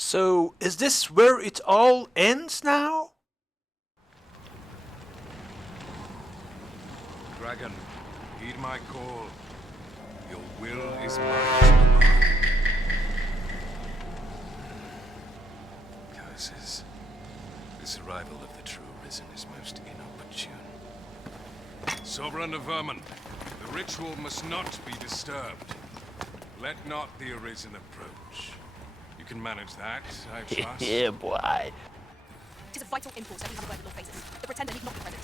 So, is this where it all ends now? Dragon, heed my call. Your will is my command. Curses. This arrival of the true Risen is most inopportune. Sovereign of Vermin, the ritual must not be disturbed. Let not the Arisen approach. You can manage that, I trust. Yeah, boy. It is of vital import that we have a word with your faces. The Pretender need not be present.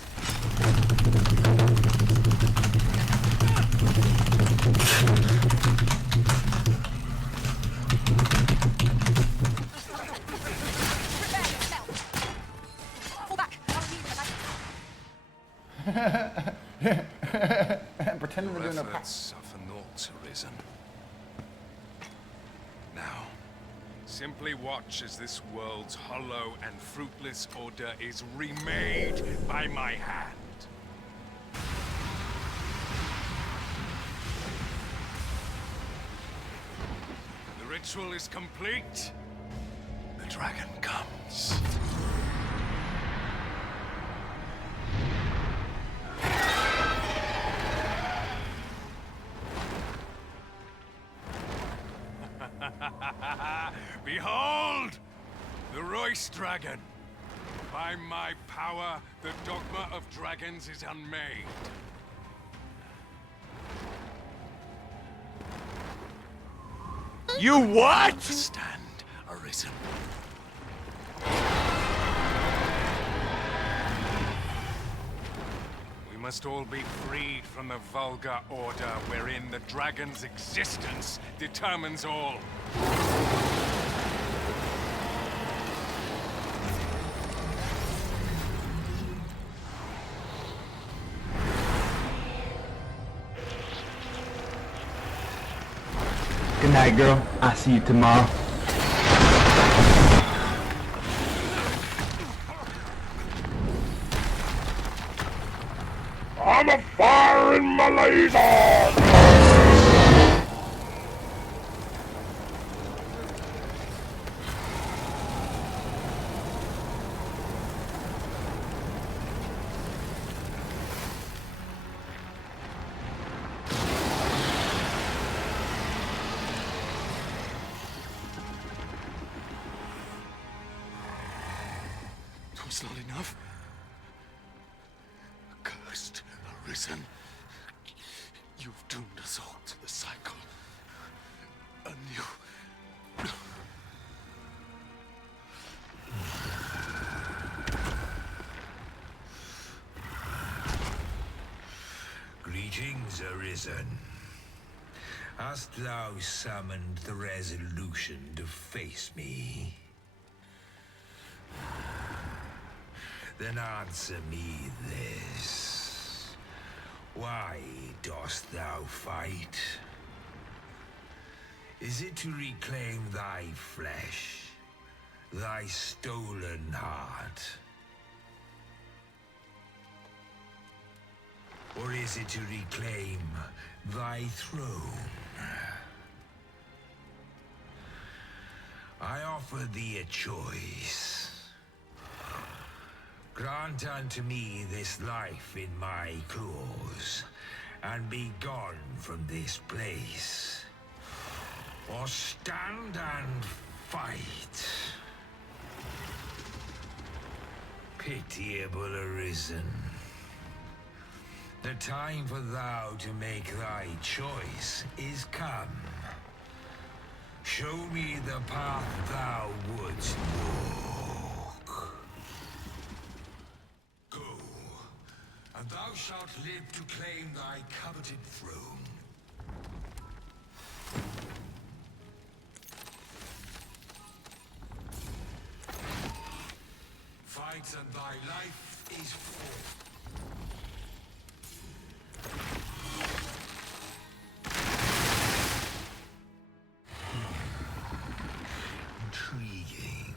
Prepare yourself. Fall back. Pretending we're doing a Your pack. efforts suffer naught, Arisen. Now, simply watch as this world's hollow and fruitless order is remade by my hand. The ritual is complete. The dragon comes. Behold! The Royce Dragon! By my power, the Dogma of Dragons is unmade. You what? Stand, Arisen. We must all be freed from the vulgar order wherein the dragon's existence determines all. Good night, girl. I'll see you tomorrow. I'm a fire in my laser! It was not enough. Cursed Arisen. You've doomed us all to the cycle. Anew. Greetings, Arisen. Hast thou summoned the resolution to face me? Then answer me this. Why dost thou fight? Is it to reclaim thy flesh, thy stolen heart? Or is it to reclaim thy throne? I offer thee a choice. Grant unto me this life in my claws, and be gone from this place. Or stand and fight. Pitiable Arisen. The time for thou to make thy choice is come. Show me the path thou wouldst walk. Go, and thou shalt live to claim thy coveted throne. Fight, and thy life is full. Intriguing.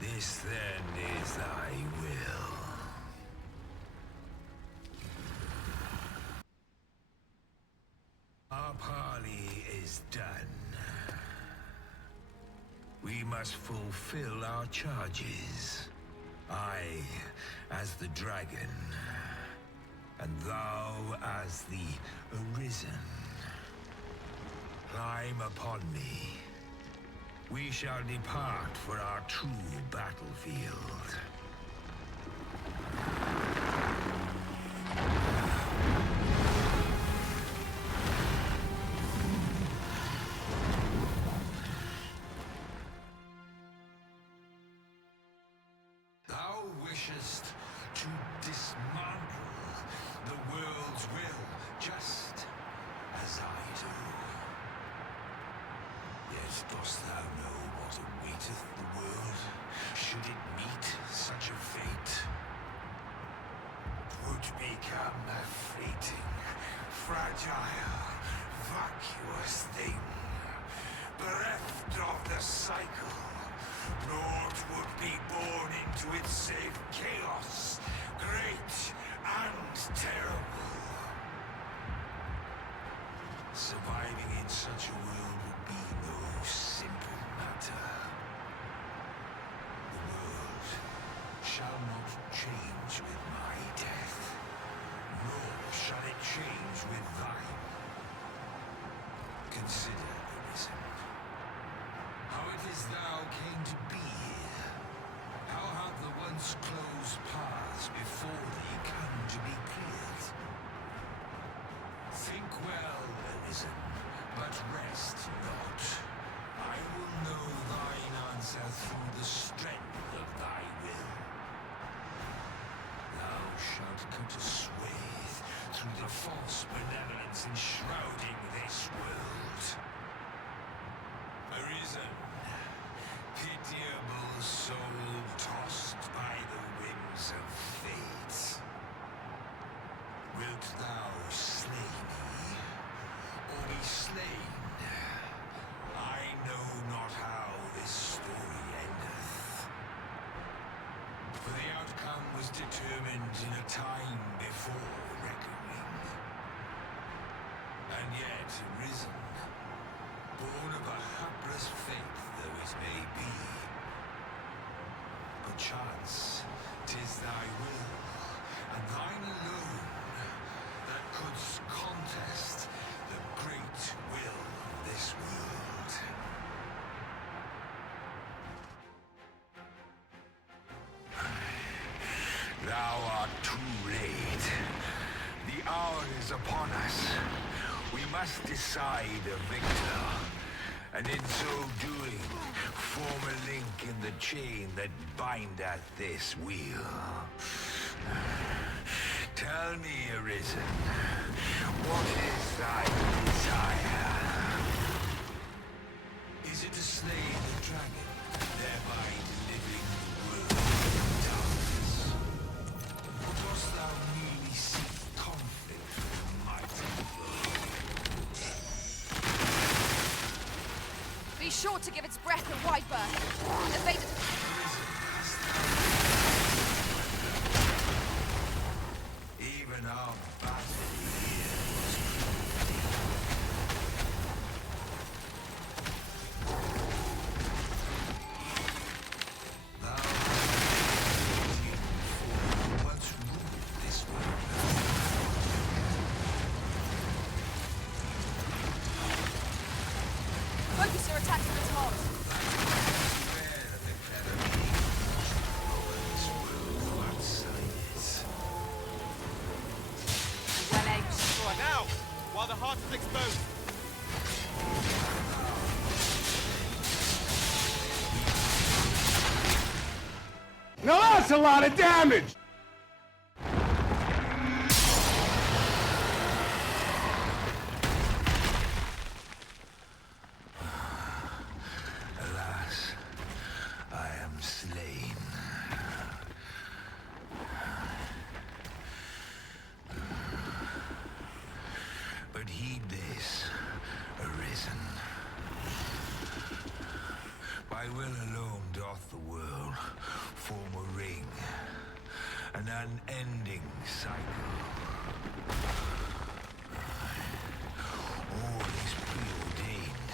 This then is thy will. Our parley is done. We must fulfill our charges. I, as the dragon, and thou as the Arisen. Climb upon me. We shall depart for our true battlefield. Thou wishest to dismantle the world's will, just as I do. Yet dost thou know what awaiteth the world, should it meet such a fate? 'Twould become a fleeting, fragile, vacuous thing, bereft of the cycle. Naught would be born into its safe chaos, great and terrible. Surviving in such a world would be no simple matter. The world shall not change with my death, nor shall it change with thine. Consider, Arisen, how it is thou came to be here. How have the once closed paths before thee come to be cleared? Think well, Arisen, but rest not. I will know thine answer through the strength of thy will. Thou shalt cut a swathe through the false benevolence enshrouding this world. Arisen, pitiable soul tossed by the whims of fate. Wilt thou slay me, or be slain? I know not how this story endeth. For the outcome was determined in a time before reckoning. And yet Arisen, born of a hapless faith though it may be, perchance 'tis thy will, and thine alone, that couldst contest the great will of this world. Thou art too late. The hour is upon us. We must decide a victor, and in so doing, form a link in the chain that bindeth this wheel. Tell me, Arisen, what is thy desire? Is it to slay the dragon, thereby delivering the world from darkness? Or dost thou merely seek conflict with the mighty world? Be sure to give its breath a wide berth. Evade it. Even our battle here was thou once ruled this world. Focus your attacks on its heart. Beware of the clever kings over this world outsiders. Well aimed, destroy. Now, while the heart is exposed. Now that's a lot of damage! Alas, I am slain. But heed this, Arisen. By will alone doth the world form a ring, an unending cycle. All is preordained.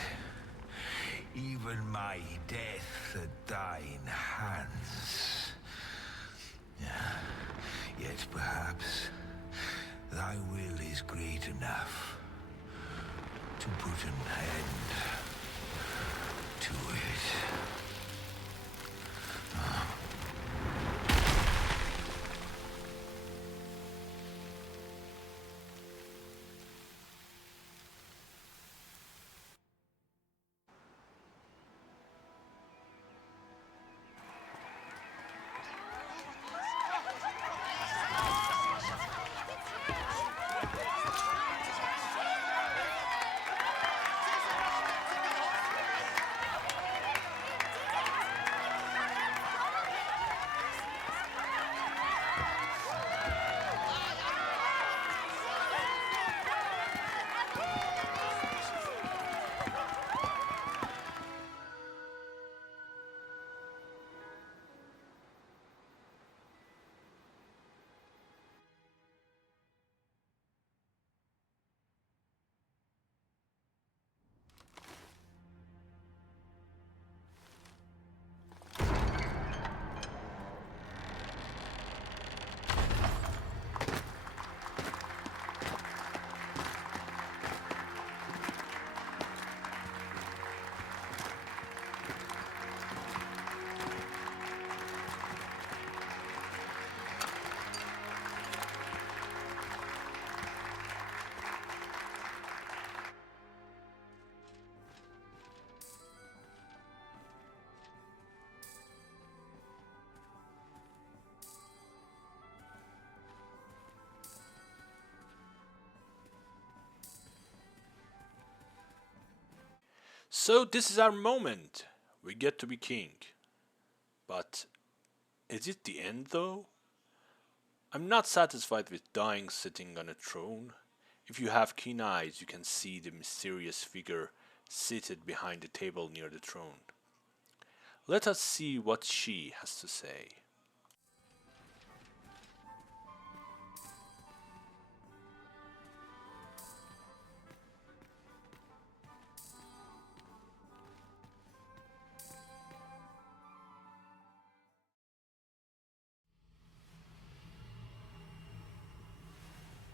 Even my death at thine hands. Yet perhaps thy will is great enough to put an end to it. So this is our moment. We get to be king. But is it the end though? I'm not satisfied with dying sitting on a throne. If you have keen eyes, you can see the mysterious figure seated behind the table near the throne. Let us see what she has to say.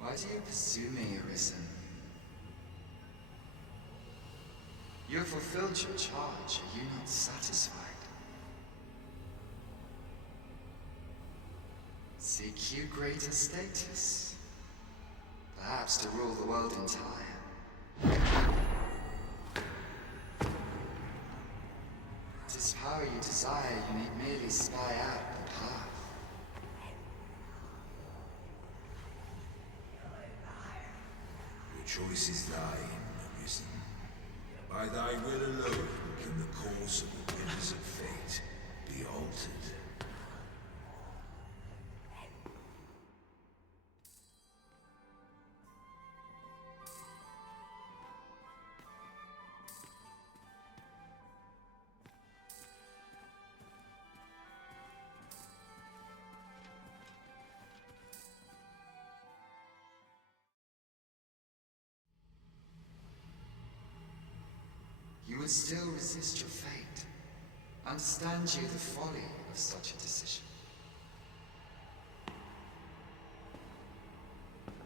Why do you pursue me, Arisen? You have fulfilled your charge. Are you not satisfied? Seek you greater status? Perhaps to rule the world entire? If this power you desire, you need merely spy out the path. The choice is thine, Arisen. By thy will alone can the course of the rivers of fate be altered. You would still resist your fate. Understand you the folly of such a decision.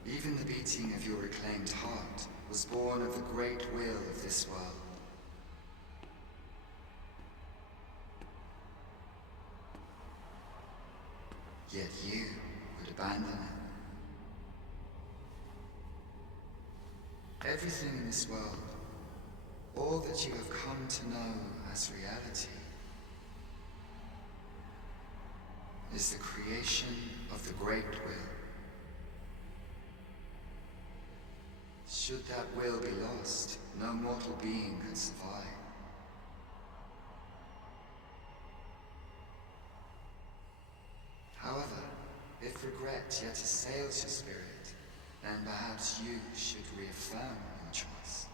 Even the beating of your reclaimed heart was born of the great will of this world. Yet you would abandon it. Everything in this world, all that you have come to know as reality, is the creation of the Great Will. Should that will be lost, no mortal being could survive. However, if regret yet assails your spirit, then perhaps you should reaffirm your choice.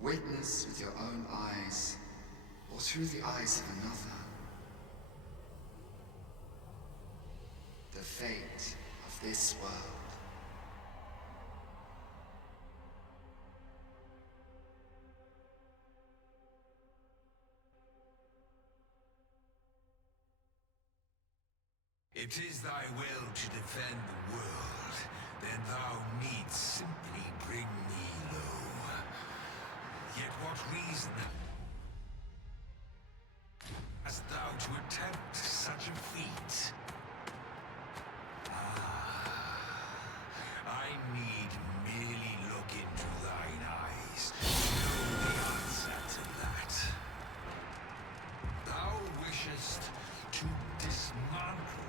Witness with your own eyes, or through the eyes of another, the fate of this world. it is thy will to defend the world, then thou needst simply bring me low. Yet what reason hast thou to attempt such a feat? I need merely look into thine eyes to know the answer to that. Thou wishest to dismantle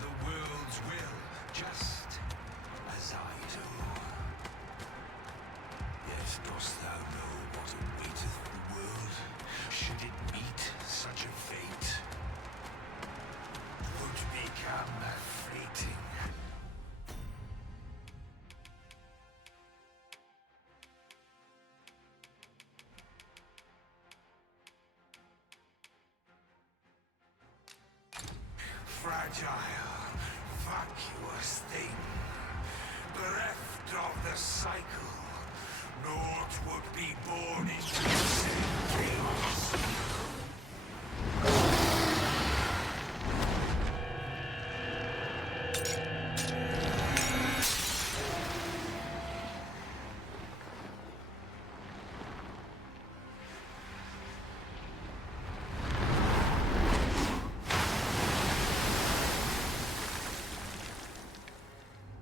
the world's will, just as I do. Yet dost thou know what awaiteth the world, should it meet such a fate? 'Twould become fleeting. Fragile, vacuous thing, bereft of the cycle, naught would be born into the same chaos.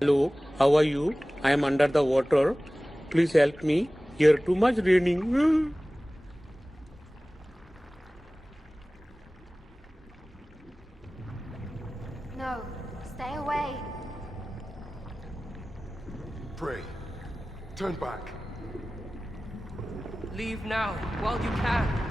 Hello, how are you? I am under the water. Please help me. Here too much raining. No, stay away. Pray. Turn back. Leave now, while you can.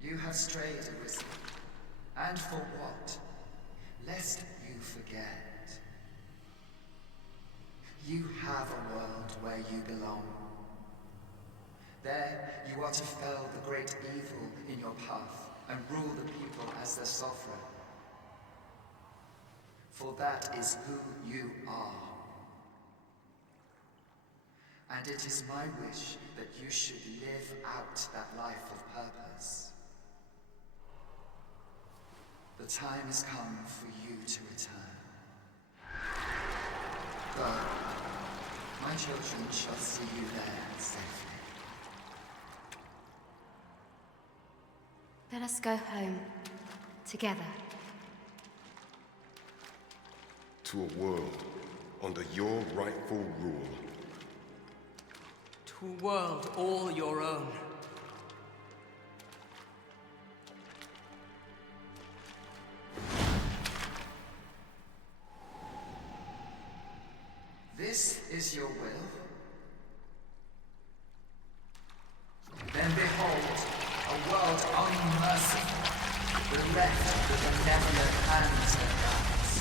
You have strayed, Arisen. And for what? Lest you forget. You have a world where you belong. There, you are to fell the great evil in your path and rule the people as their sovereign. For that is who you are. And it is my wish that you should live out that life of purpose. The time has come for you to return. Go. My children shall see you there safely. Let us go home. Together. To a world under your rightful rule. To a world all your own. This is your will? Then behold, a world unmerciful, bereft with benevolent hands and guides.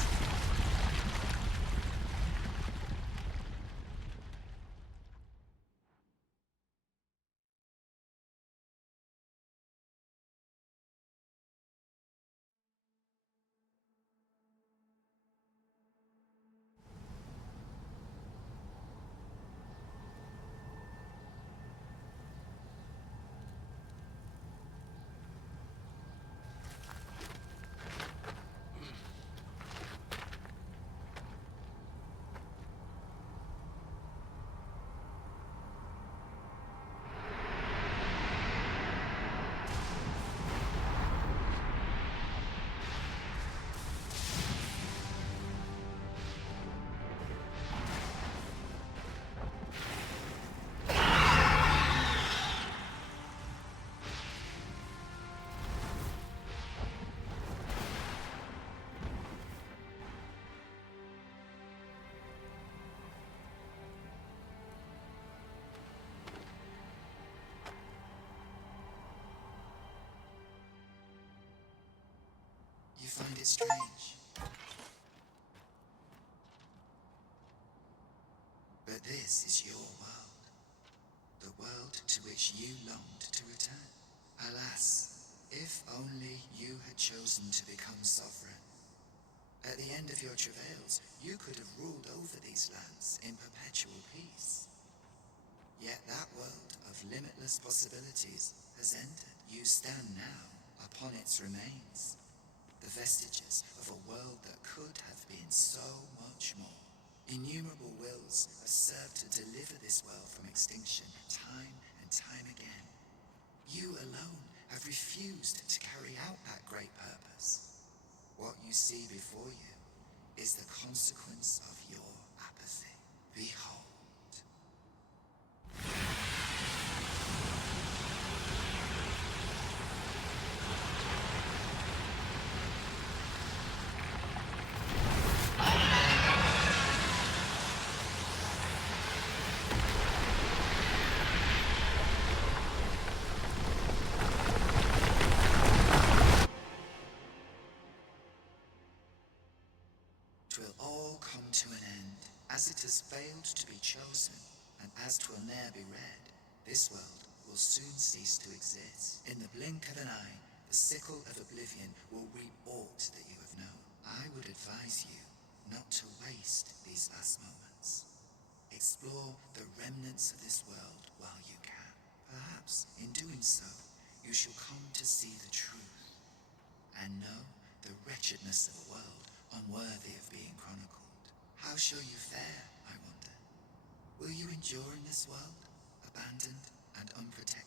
You find it strange. But this is your world. The world to which you longed to return. Alas, If only you had chosen to become sovereign. At the end of your travails, you could have ruled over these lands in perpetual peace. Yet that world of limitless possibilities has ended. You stand now upon its remains, the vestiges of a world that could have been so much more. Innumerable wills have served to deliver this world from extinction time and time again. You alone have refused to carry out that great purpose. What you see before you is the consequence of your apathy. Behold. Twill all come to an end, as it has failed to be chosen, and as 'twill ne'er be read. This world will soon cease to exist. In the blink of an eye, the sickle of oblivion will reap aught that you have known. I would advise you not to waste these last moments. Explore the remnants of this world while you can. Perhaps, in doing so, you shall come to see the truth, and know the wretchedness of a world unworthy of being chronicled. How shall you fare, I wonder? Will you endure in this world, abandoned and unprotected?